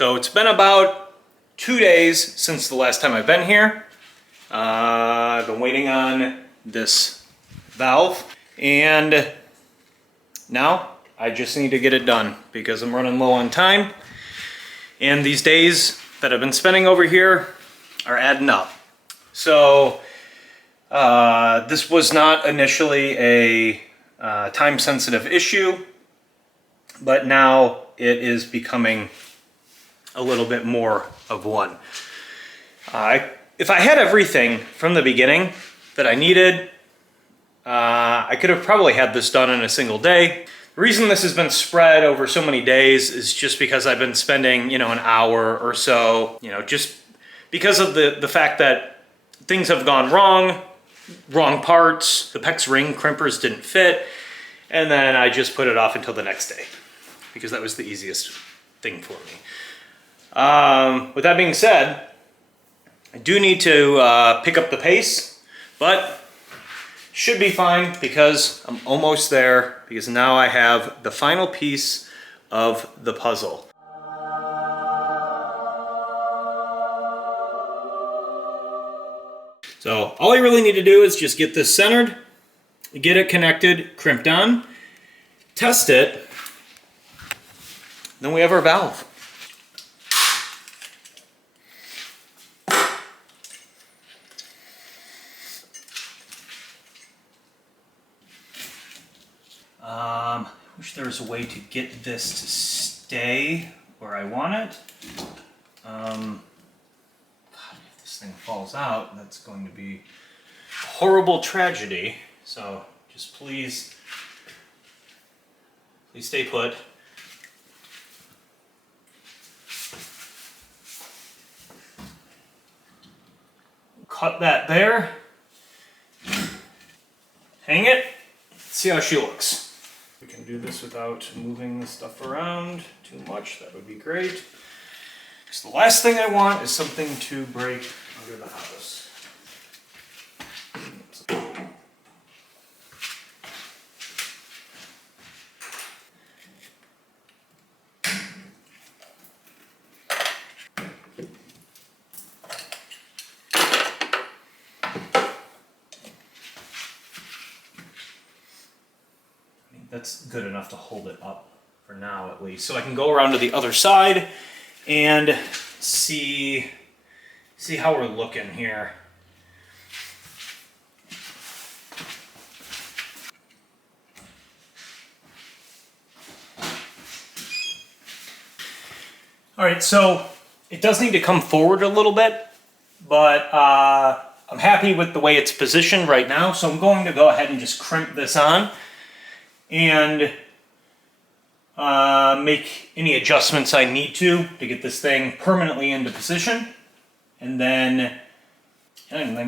So it's been about 2 days since the last time I've been here. I've been waiting on this valve, and now I just need to get it done because I'm running low on time. And these days that I've been spending over here are adding up. So this was not initially a time-sensitive issue, but now it is becoming a little bit more of one. If I had everything from the beginning that I needed, I could have probably had this done in a single day. The reason this has been spread over so many days is just because I've been spending, an hour or so, just because of the fact that things have gone wrong parts, the PEX ring crimpers didn't fit, and then I just put it off until the next day because that was the easiest thing for me. With that being said, I do need to pick up the pace, but should be fine because I'm almost there, because now I have the final piece of the puzzle. So all I really need to do is just get this centered, get it connected, crimped on, test it, then we have our valve. Wish there was a way to get this to stay where I want it. God, if this thing falls out, that's going to be a horrible tragedy. So just please stay put. Cut that there. Hang it. See how she looks. We can do this without moving the stuff around too much. That would be great. Because the last thing I want is something to break under the house. That's good enough to hold it up for now, at least. So I can go around to the other side and see how we're looking here. All right, so it does need to come forward a little bit, but I'm happy with the way it's positioned right now. So I'm going to go ahead and just crimp this on and make any adjustments I need to get this thing permanently into position, and then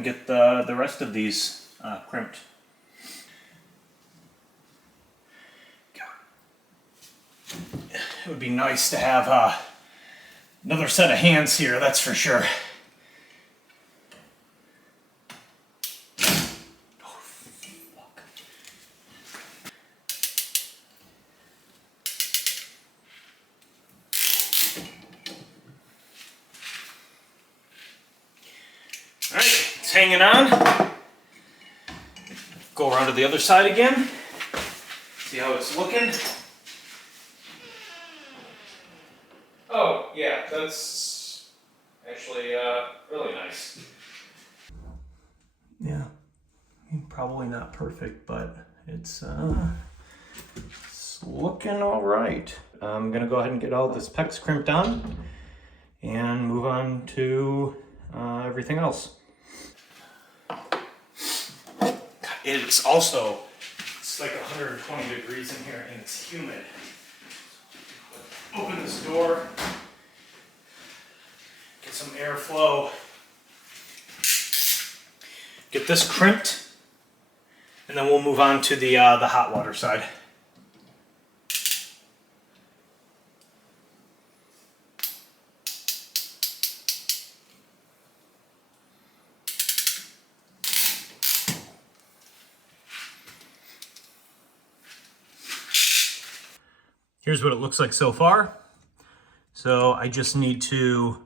get the rest of these crimped. It would be nice to have another set of hands here, that's for sure. Hanging on. Go around to the other side again. See how it's looking. Oh, yeah, that's actually really nice. Yeah, probably not perfect, but it's looking all right. I'm gonna go ahead and get all this PEX crimped on and move on to everything else. It's like 120 degrees in here and it's humid. Open this door, get some airflow, get this crimped, and then we'll move on to the hot water side. Here's what it looks like so far. So I just need to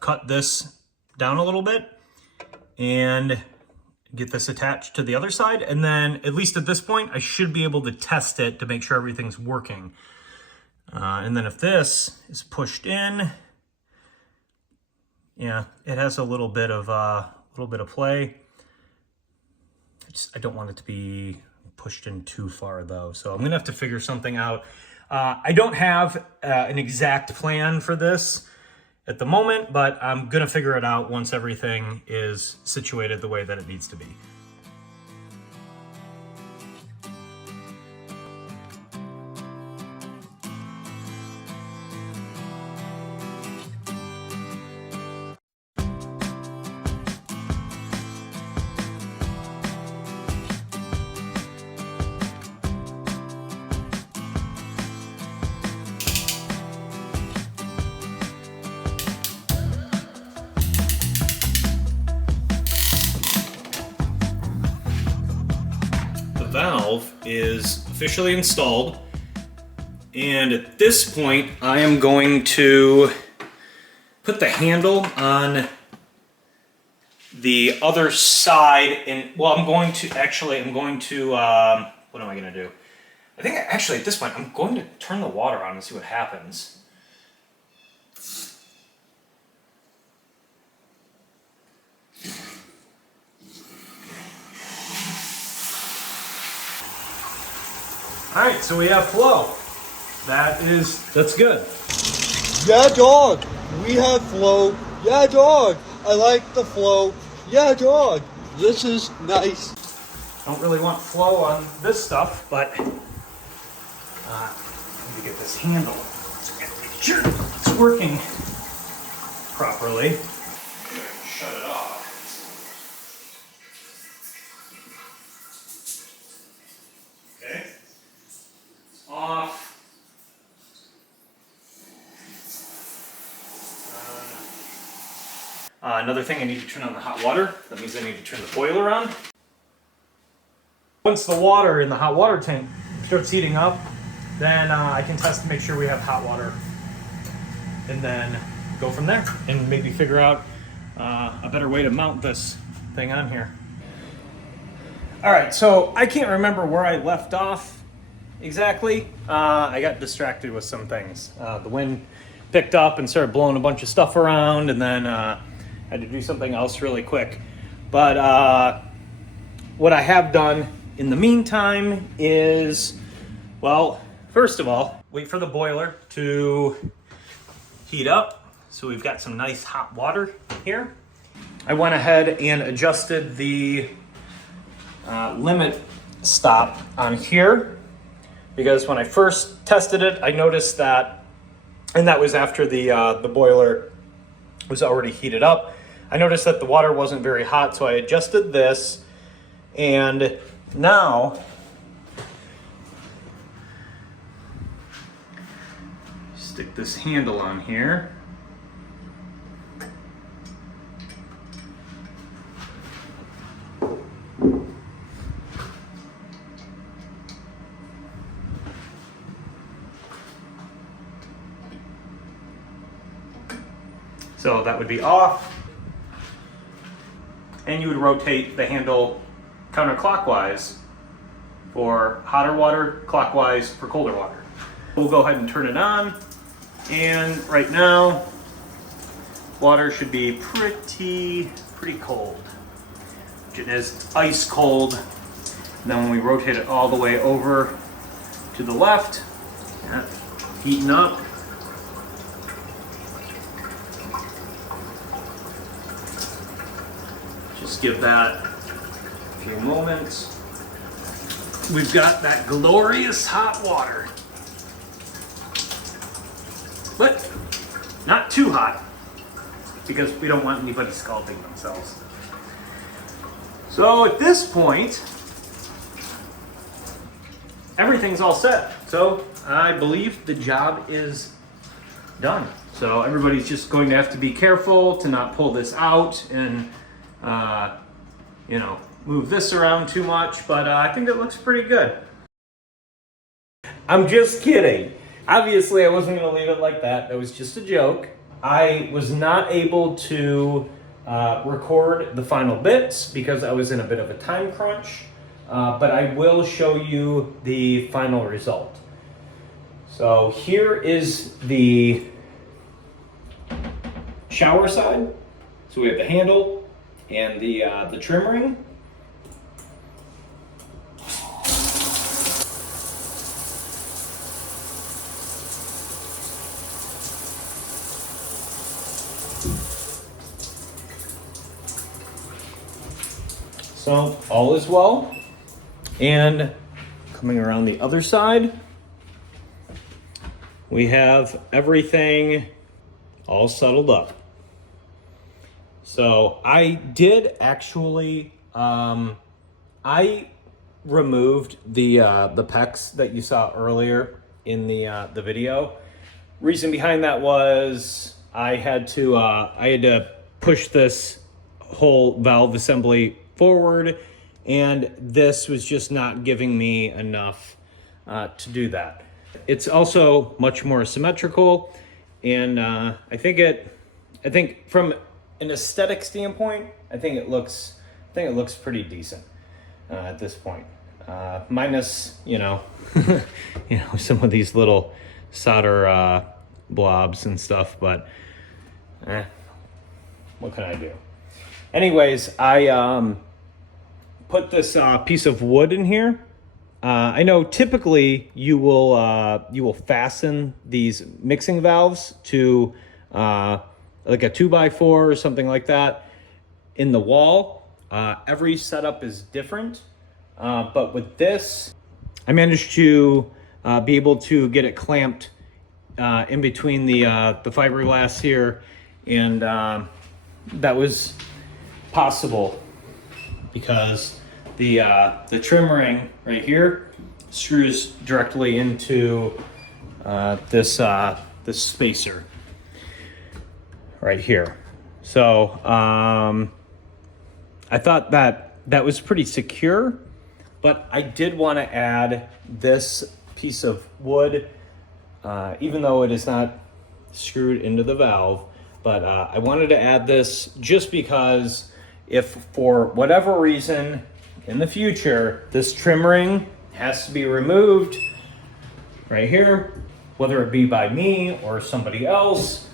cut this down a little bit and get this attached to the other side. And then, at least at this point, I should be able to test it to make sure everything's working. And then if this is pushed in, yeah, it has a little bit of play. I don't want it to be pushed in too far though, so I'm gonna have to figure something out. I don't have an exact plan for this at the moment, but I'm gonna figure it out once everything is situated the way that it needs to be. Valve is officially installed, and at this point I am going to put the handle on the other side, and well, I'm going to what am I going to do? I think actually at this point I'm going to turn the water on and see what happens. All right, so we have flow. That's good. Yeah, dog. We have flow. Yeah, dog. I like the flow. Yeah, dog. This is nice. Don't really want flow on this stuff, but I need to get this handle. So I gotta make sure it's working properly. Shut it off. Okay. Off. Another thing, I need to turn on the hot water. That means I need to turn the boiler on. Once the water in the hot water tank starts heating up, then I can test to make sure we have hot water, and then go from there and maybe figure out a better way to mount this thing on here. All right, so I can't remember where I left off exactly. I got distracted with some things. The wind picked up and started blowing a bunch of stuff around, and then I had to do something else really quick. But what I have done in the meantime is, well, first of all, wait for the boiler to heat up. So we've got some nice hot water here. I went ahead and adjusted the limit stop on here, because when I first tested it, I noticed that, and that was after the boiler was already heated up, I noticed that the water wasn't very hot, so I adjusted this, and now stick this handle on here. So that would be off, and you would rotate the handle counterclockwise for hotter water, clockwise for colder water. We'll go ahead and turn it on, and right now, water should be pretty cold. It is ice cold. And then when we rotate it all the way over to the left, heating up. Just give that a few moments. We've got that glorious hot water, but not too hot, because we don't want anybody scalding themselves. So at this point, everything's all set. So I believe the job is done. So everybody's just going to have to be careful to not pull this out and move this around too much, but I think it looks pretty good. I'm just kidding. Obviously, I wasn't going to leave it like that. That was just a joke. I was not able to record the final bits because I was in a bit of a time crunch, but I will show you the final result. So here is the shower side. So we have the handle and the trim ring. So all is well. And coming around the other side, we have everything all settled up. So I did actually, I removed the PEX that you saw earlier in the video. Reason behind that was I had to push this whole valve assembly forward, and this was just not giving me enough to do that. It's also much more symmetrical, and I think from an aesthetic standpoint, I think it looks pretty decent at this point. Minus, some of these little solder blobs and stuff, but what can I do? Anyways, I put this piece of wood in here. I know typically you will fasten these mixing valves to like a 2x4 or something like that in the wall. Every setup is different, but with this, I managed to be able to get it clamped in between the fiberglass here, and that was possible because the trim ring right here screws directly into this spacer right here. So I thought that was pretty secure, but I did want to add this piece of wood, even though it is not screwed into the valve, but I wanted to add this just because if for whatever reason in the future this trim ring has to be removed right here, whether it be by me or somebody else,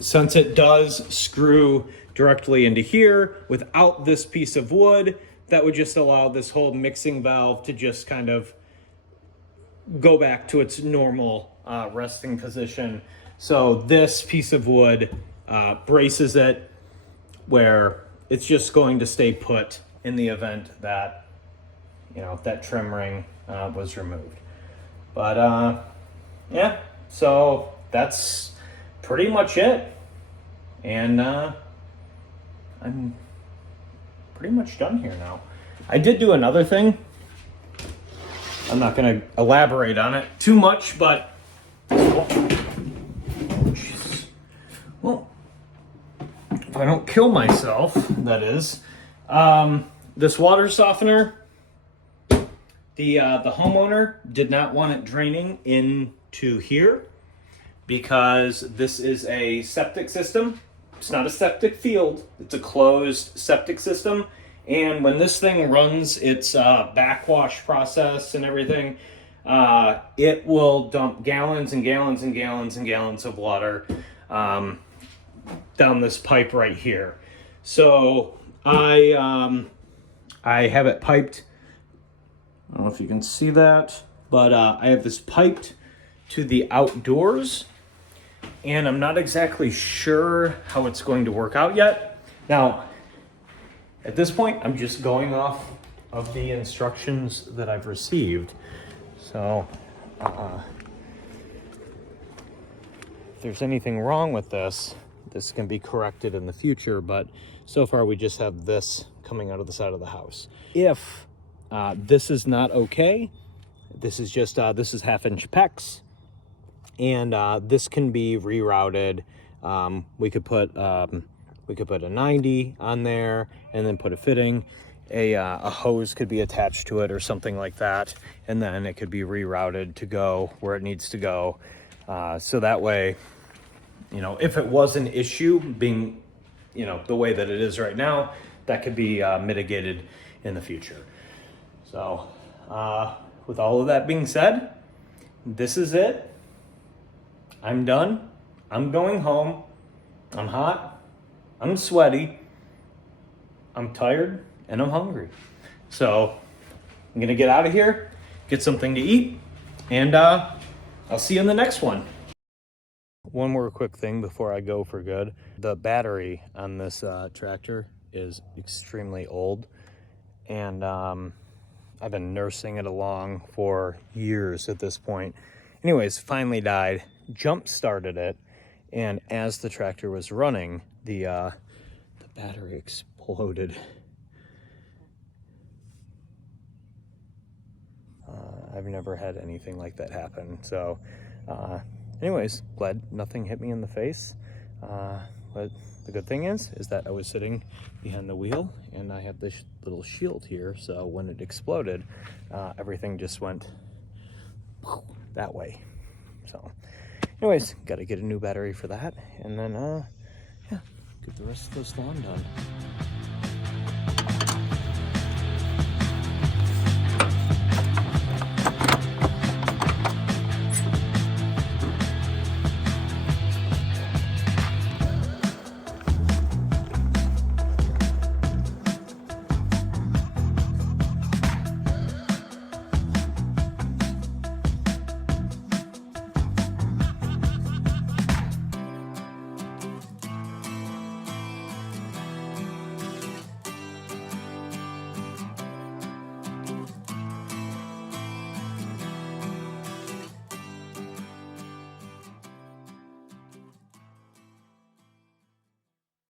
since it does screw directly into here without this piece of wood, that would just allow this whole mixing valve to just kind of go back to its normal resting position. So this piece of wood braces it where it's just going to stay put in the event that, that trim ring was removed. But yeah, so that's pretty much it. And I'm pretty much done here now. I did do another thing. I'm not going to elaborate on it too much, but well, if I don't kill myself, that is. This water softener, the homeowner did not want it draining into here because this is a septic system. It's not a septic field, it's a closed septic system. And when this thing runs its backwash process and everything, it will dump gallons and gallons and gallons and gallons of water down this pipe right here. So I have it piped. I don't know if you can see that, but I have this piped to the outdoors, and I'm not exactly sure how it's going to work out yet. Now, at this point, I'm just going off of the instructions that I've received. So, if there's anything wrong with this can be corrected in the future, but so far we just have this coming out of the side of the house. If this is not okay, this is just, this is 1/2-inch PEX, and this can be rerouted. We could put a 90 on there and then put a fitting, a hose could be attached to it or something like that, and then it could be rerouted to go where it needs to go. So that way, you know, if it was an issue being, you know, the way that it is right now, that could be mitigated in the future. So with all of that being said, this is it. I'm done. I'm going home. I'm hot. I'm sweaty. I'm tired and I'm hungry. So I'm gonna get out of here, get something to eat, and I'll see you in the next one. One more quick thing before I go for good. The battery on this tractor is extremely old, and I've been nursing it along for years at this point. Anyways, finally died, jump started it, and as the tractor was running, the battery exploded. I've never had anything like that happen. So anyways, glad nothing hit me in the face. But the good thing is that I was sitting behind the wheel and I have this little shield here. So when it exploded, everything just went that way. So anyways, got to get a new battery for that. And then, yeah, get the rest of this lawn done.